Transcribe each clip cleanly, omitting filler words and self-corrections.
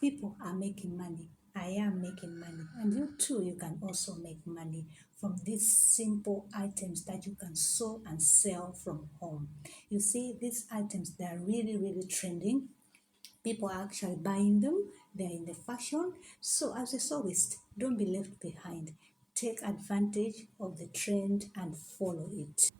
People are making money. I am making money. And you too, you can also make money from these simple items that you can sew and sell from home. You see, these items, they're really, really trending. People are actually buying them. They're in the fashion. So as a sewist, don't be left behind. Take advantage of the trend and follow it.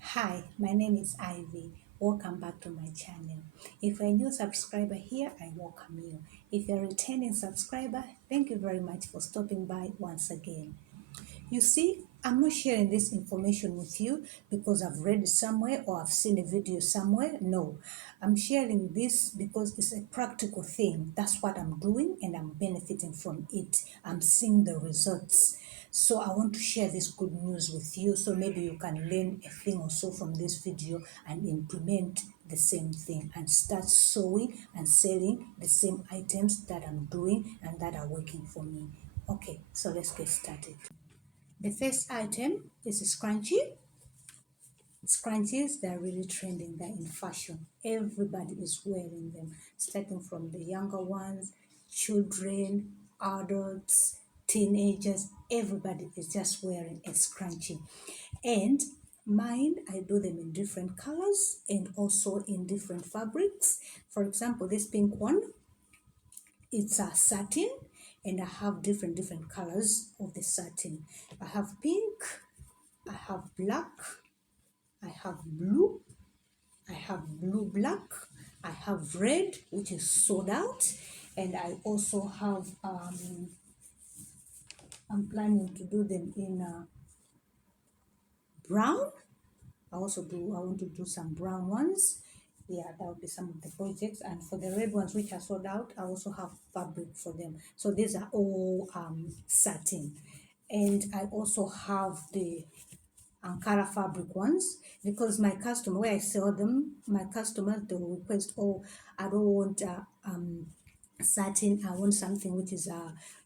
Hi, my name is Ivy. Welcome back to my channel. If you're a new subscriber here, I welcome you. If you're a returning subscriber, thank you very much for stopping by once again. You see, I'm not sharing this information with you because I've read it somewhere or I've seen a video somewhere. No, I'm sharing this because it's a practical thing. That's what I'm doing and I'm benefiting from it. I'm seeing the results. So I want to share this good news with you so maybe you can learn a thing or so from this video and implement the same thing and start sewing and selling the same items that I'm doing and that are working for me. Okay, so let's get started. The first item is a scrunchie. Scrunchies, they're really trending, they're in fashion. Everybody is wearing them, starting from the younger ones, children, adults, teenagers, everybody is just wearing a scrunchie. And mine, I do them in different colors and also in different fabrics. For example, this pink one, it's a satin, and I have different colors of the satin. I have pink, I have black, I have blue, I have blue black, I have red, which is sold out, and I also have I'm planning to do them in brown. I want to do some brown ones. Yeah, that will be some of the projects. And for the red ones which are sold out, I also have fabric for them. So these are all satin. And I also have the Ankara fabric ones because my customer, where I sell them, my customers, they will request, oh, I don't want satin, I want something which is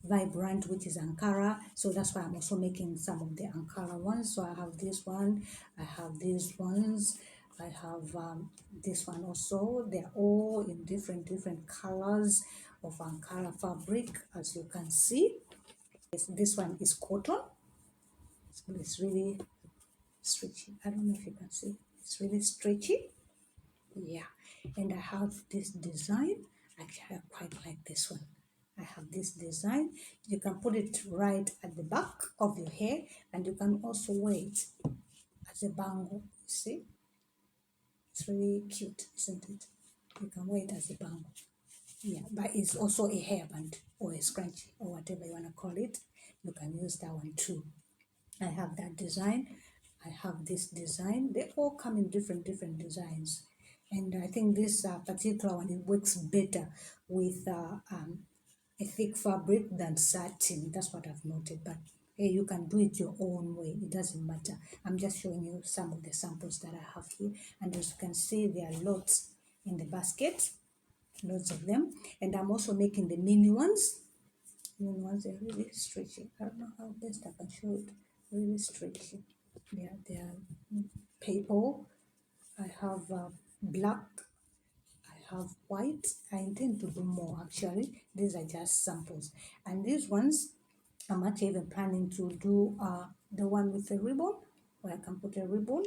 vibrant, which is Ankara. So that's why I'm also making some of the Ankara ones. So I have this one, I have these ones, I have this one also. They're all in different colors of Ankara fabric, as you can see. This one is cotton. So it's really stretchy. I don't know if you can see. It's really stretchy. Yeah. And I have this design. Actually, I quite like this one. I have this design. You can put it right at the back of your hair, and you can also wear it as a bangle. You see? It's really cute, isn't it? You can wear it as a bangle. Yeah, but it's also a hairband or a scrunchie or whatever you want to call it. You can use that one too. I have that design. I have this design. They all come in different designs. And I think this particular one, it works better with a thick fabric than satin. That's what I've noted. But hey, you can do it your own way. It doesn't matter. I'm just showing you some of the samples that I have here. And as you can see, there are lots in the basket, lots of them. And I'm also making the mini ones. Mini ones are really stretchy. I don't know how best I can show it. Really stretchy. They are paper. I have black. I have white. I intend to do more actually. These are just samples. And these ones, I'm actually even planning to do the one with a ribbon, where I can put a ribbon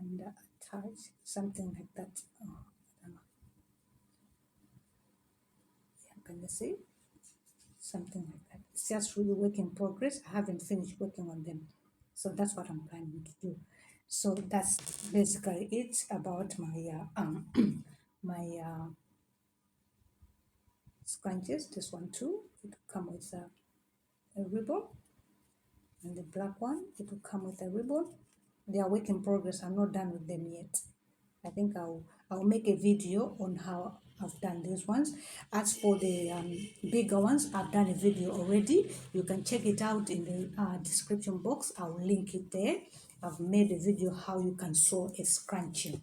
and attach something like that. Oh, I don't know. Yeah, can you see? Something like that. It's just really work in progress. I haven't finished working on them. So that's what I'm planning to do. So that's basically it about my my scrunchies. This one too, it will come with a ribbon, and the black one, it will come with a ribbon. They are work in progress. I'm not done with them yet. I think I'll make a video on how I've done these ones. As for the bigger ones, I've done a video already. You can check it out in the description box. I'll link it there. I've made a video how you can sew a scrunchie.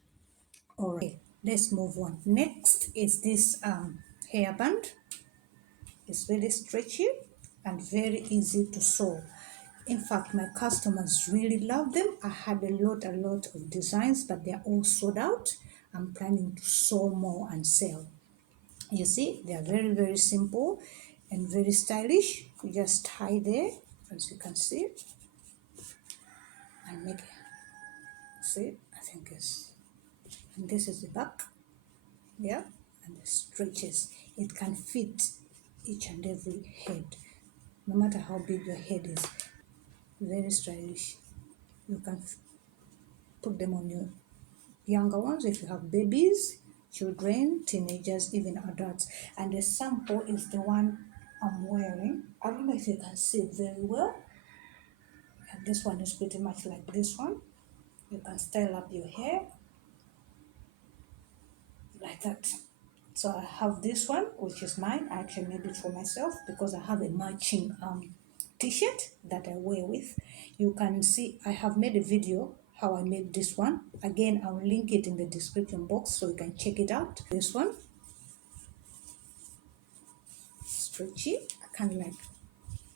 All right, let's move on. Next is this hairband. It's very stretchy and very easy to sew. In fact, my customers really love them. I had a lot of designs, but they're all sold out. I'm planning to sew more and sell. You see, they are very, very simple and very stylish. You just tie there, as you can see, and make, see, I think it's, and this is the back, yeah, and the stretches. It can fit each and every head, no matter how big your head is. Very stylish. You can put them on your younger ones if you have babies, children, teenagers, even adults. And the sample is the one I'm wearing. I don't know if you can see it very well. And this one is pretty much like this one. You can style up your hair like that. So I have this one, which is mine. I actually made it for myself because I have a matching t-shirt that I wear with. You can see I have made a video how I made this one. Again, I'll link it in the description box so you can check it out. This one, stretchy. I kind of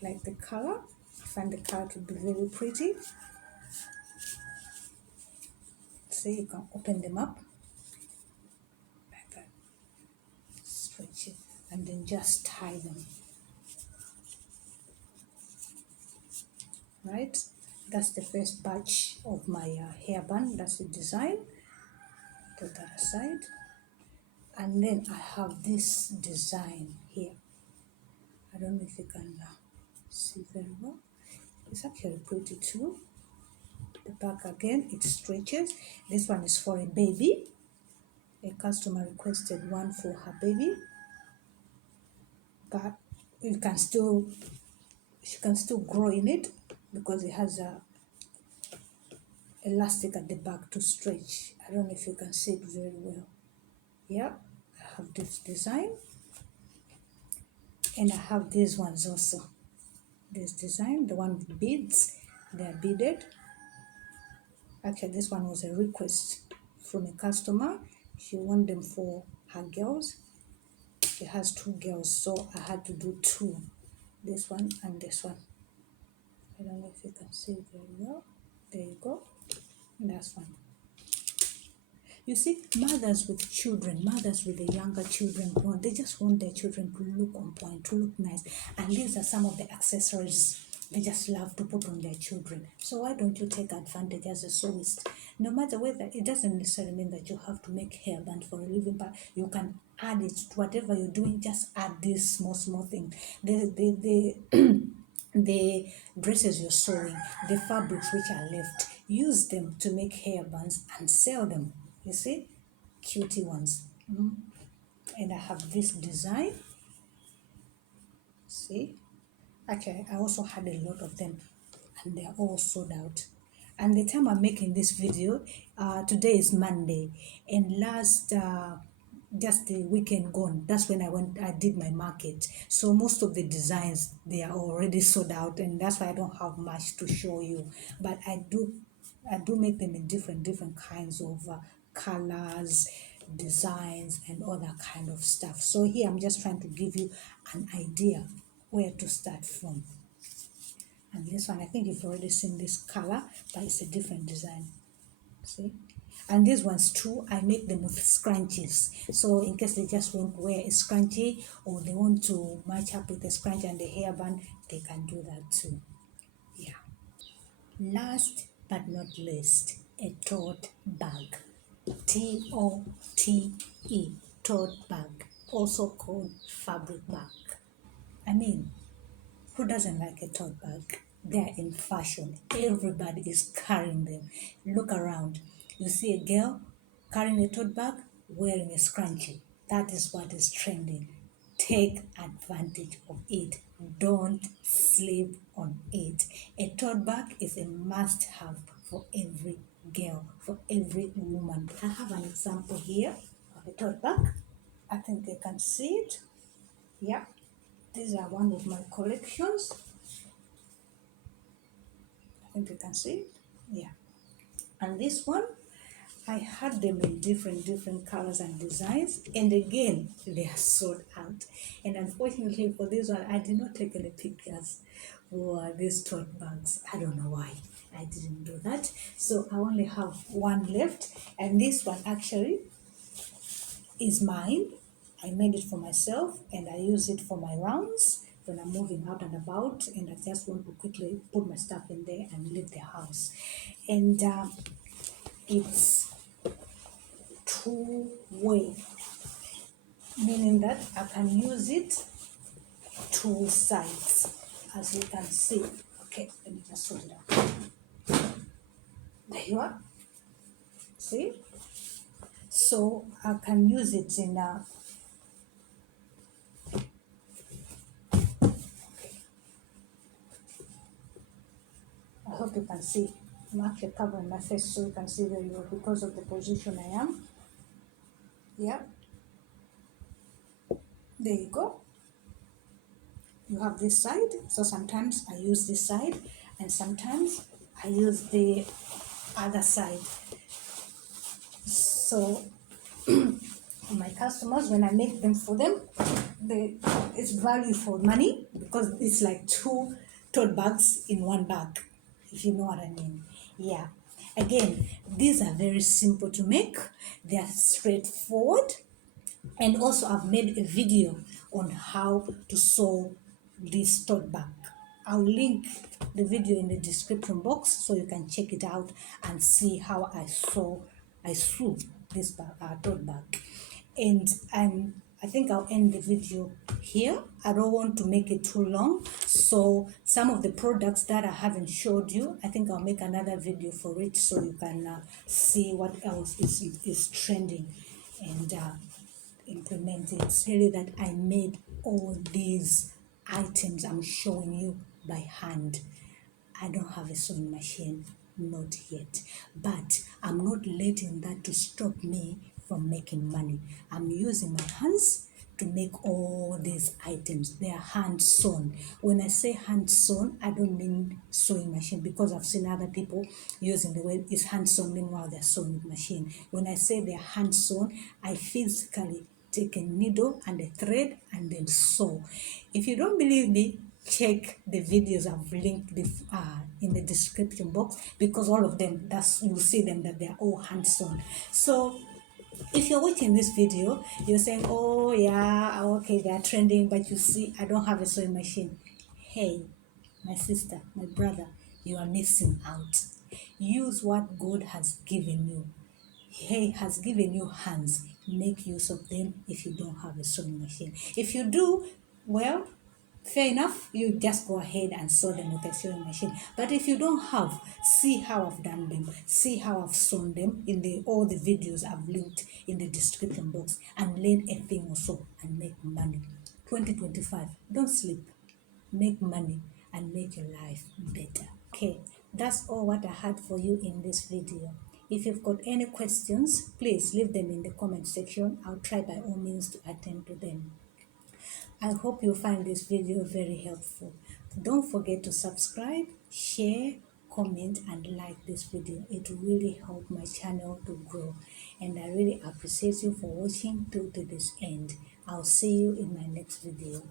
like the color. I find the color to be very pretty. See, you can open them up like that, stretch it, and then just tie them. Right, that's the first batch of my hairband. That's the design. Put that aside, and then I have this design here. I don't know if you can see very well. It's actually pretty too. The back again, it stretches. This one is for a baby. A customer requested one for her baby, but you can still, she can still grow in it because it has a elastic at the back to stretch. I don't know if you can see it very well. Yeah, I have this design, and I have these ones also. This design, the one with beads, they are beaded. Actually, this one was a request from a customer. She wanted them for her girls. She has two girls, so I had to do two. This one and this one. I don't know if you can see it very well. There you go. And that's one. You see, mothers with children, mothers with the younger children, they just want their children to look on point, to look nice. And these are some of the accessories they just love to put on their children. So why don't you take advantage as a sewist? No matter whether, it doesn't necessarily mean that you have to make hairband for a living, but you can add it to whatever you're doing. Just add this small thing. The dresses you're sewing, the fabrics which are left, use them to make hairbands and sell them. You see, cutie ones. And I have this design. See, actually, I also had a lot of them, and they're all sold out. And the time I'm making this video, today is Monday, and last just the weekend gone, that's when I did my market. So most of the designs, they are already sold out, and that's why I don't have much to show you. But I do make them in different kinds of colors, designs, and other kind of stuff. So here I'm just trying to give you an idea where to start from. And this one, I think you've already seen this color, but it's a different design. See? And these ones too, I make them with scrunchies. So in case they just want to wear a scrunchie, or they want to match up with the scrunchie and the hairband, they can do that too. Yeah. Last but not least, a tote bag. T-O-T-E, tote bag, also called fabric bag. I mean, who doesn't like a tote bag? They're in fashion. Everybody is carrying them. Look around. You see a girl carrying a tote bag, wearing a scrunchie. That is what is trending. Take advantage of it. Don't sleep on it. A tote bag is a must-have for every girl, for every woman. I have an example here of a tote bag. I think you can see it. Yeah. These are one of my collections. I think you can see it. Yeah. And this one, I had them in different colors and designs. And again, they are sold out. And unfortunately for this one, I did not take any pictures for these tote bags. I don't know why I didn't do that. So I only have one left. And this one actually is mine. I made it for myself and I use it for my rounds when I'm moving out and about and I just want to quickly put my stuff in there and leave the house. And it's two-way, meaning that I can use it two sides, as you can see. Okay, let me just sort it out. There you are. See? So I can use it in I hope you can see. I'm actually covering my face so you can see very well because of the position I am. Yeah. There you go. You have this side. So sometimes I use this side and sometimes I use the other side. So my customers, when I make them for them, it's value for money because it's like two tote bags in one bag, if you know what I mean. Yeah. Again, these are very simple to make. They are straightforward. And also I've made a video on how to sew this tote bag. I'll link the video in the description box so you can check it out and see how I sew this tote bag. And I think I'll end the video here. I don't want to make it too long. So some of the products that I haven't showed you, I think I'll make another video for it so you can see what else is trending and implement it. It's really that I made all these items I'm showing you by hand. I don't have a sewing machine, not yet. But I'm not letting that to stop me from making money. I'm using my hands to make all these items. They are hand sewn. When I say hand sewn, I don't mean sewing machine because I've seen other people using the word is hand sewn, meanwhile they're sewing with machine. When I say they're hand sewn, I physically take a needle and a thread and then sew. If you don't believe me, check the videos I've linked in the description box because all of them, you'll see them that they're all hand sewn. So if you're watching this video, you're saying, oh yeah, okay, they're trending, but you see, I don't have a sewing machine. Hey, my sister, my brother, you are missing out. Use what God has given you. He has given you hands. Make use of them if you don't have a sewing machine. If you do, well, fair enough, you just go ahead and sew them with a sewing machine. But if you don't have, see how I've done them, see how I've sewn them in all the videos I've linked in the description box, and learn a thing or so and make money. 2025, don't sleep, make money and make your life better. Okay, that's all what I had for you in this video. If you've got any questions, please leave them in the comment section. I'll try by all means to attend to them. I hope you find this video very helpful. Don't forget to subscribe, share, comment and like this video. It will really help my channel to grow. And I really appreciate you for watching till to this end. I'll see you in my next video.